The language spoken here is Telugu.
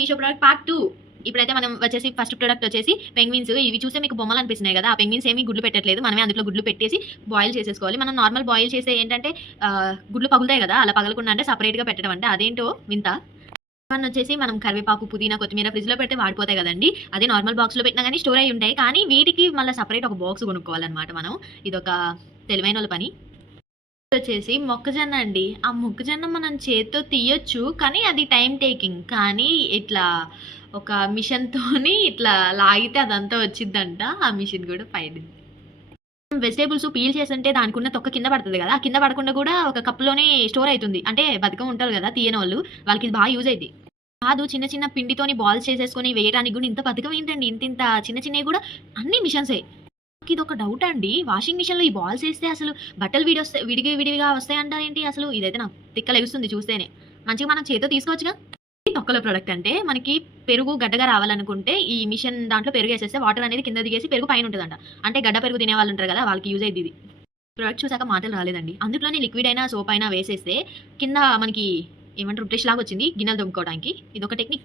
Meesho product part 2. ఇప్పుడైతే మనం వచ్చేసి ఫస్ట్ ప్రోడక్ట్ వచ్చేసి పెంగ్విన్స్. ఇవి చూస్తే మీకు బొమ్మలు అనిపిస్తున్నాయి కదా, ఆ పెంగ్విన్స్ ఏమీ గుడ్లు పెట్టట్లేదు, మనమే అందులో గుడ్లు పెట్టేసి బాయిల్ చేసేసుకోవాలి. మనం నార్మల్ బాయిల్ చేసే ఏంటంటే గుడ్లు పగులుతాయి కదా, అలా పగలకుండా అంటే సపరేట్గా పెట్టడం అంటే అదేంటో వింత. వన్ వచ్చేసి మనం కరివేపాకు, పుదీనా, కొత్తిమీర ఫ్రిడ్జ్లో పెడితే వాడిపోతాయి కదండి, అదే నార్మల్ బాక్స్లో పెట్టినా కానీ స్టోర్ అయి ఉంటాయి. కానీ వీటికి మళ్ళీ సపరేట్ ఒక బాక్స్ కొనుక్కోవాలన్నమాట మనం. ఇదొక తెలివైన వాళ్ళ పని. వచ్చేసి మొక్కజొన్న అండి. ఆ మొక్కజొన్న మనం చేత్తో తీయొచ్చు, కానీ అది టైం టేకింగ్. కానీ ఇట్లా ఒక మిషన్‌తోని ఇట్లా లాగితే అదంతా వచ్చిద్దంట. ఆ మిషన్ కూడా పైది. వెజిటబుల్స్ పీల్ చేసుంటే దానికున్న తొక్క కింద పడతది గదా, ఆ కింద పడకుండా కూడా ఒక కప్‌లోనే స్టోర్ అయితుంది. అంటే బద్ధకం ఉంటారు గదా తీయనోళ్ళు, వాళ్ళకి ఇది బాగా యూజ్ అయిద్ది. కాదు, చిన్న చిన్న పిండితోని బాల్స్ చేసేసుకొని వేయడానికి గూడా ఇంత బద్ధకం ఏంటండి? ఇంతింత చిన్న చిన్నయి గూడా అన్నీ మిషన్సే. నాకిదొక డౌట్ అండి. వాషింగ్ మిషన్‌లో ఈ బాల్స్ ఏస్తే అసలు బట్టలు విడివిడిగా వస్తాయంటారేంటి అసలు? ఇదైతే నాకు తిక్కలేగుస్తుంది చూస్తేనే. మంచిగా మనం చేత్తో తీసుకోవచ్చుగా. తొక్కల ప్రొడక్ట్ అంటే మనకి పెరుగు గడ్డగా రావాలనుకుంటే ఈ మిషన్ దాంట్లో పెరుగేసేస్తే వాటర్ అనేది కింద దిగేసి పెరుగు పైన ఉంటదంట. అంటే గడ్డ పెరుగు తినే వాళ్ళు ఉంటారు కదా, వాళ్ళకి యూజ్ అయ్యిద్ది ఇది. ప్రొడక్ట్ చూసాక మాటలు రాలేదండి. అందులోనే లిక్విడ్ అయినా సోప్ అయినా వేసేస్తే కింద మనకి ఏమంటారు బ్రష్ లాగా వచ్చింది గిన్నెలు తోముకోవడానికి. ఇదొక టెక్నిక్.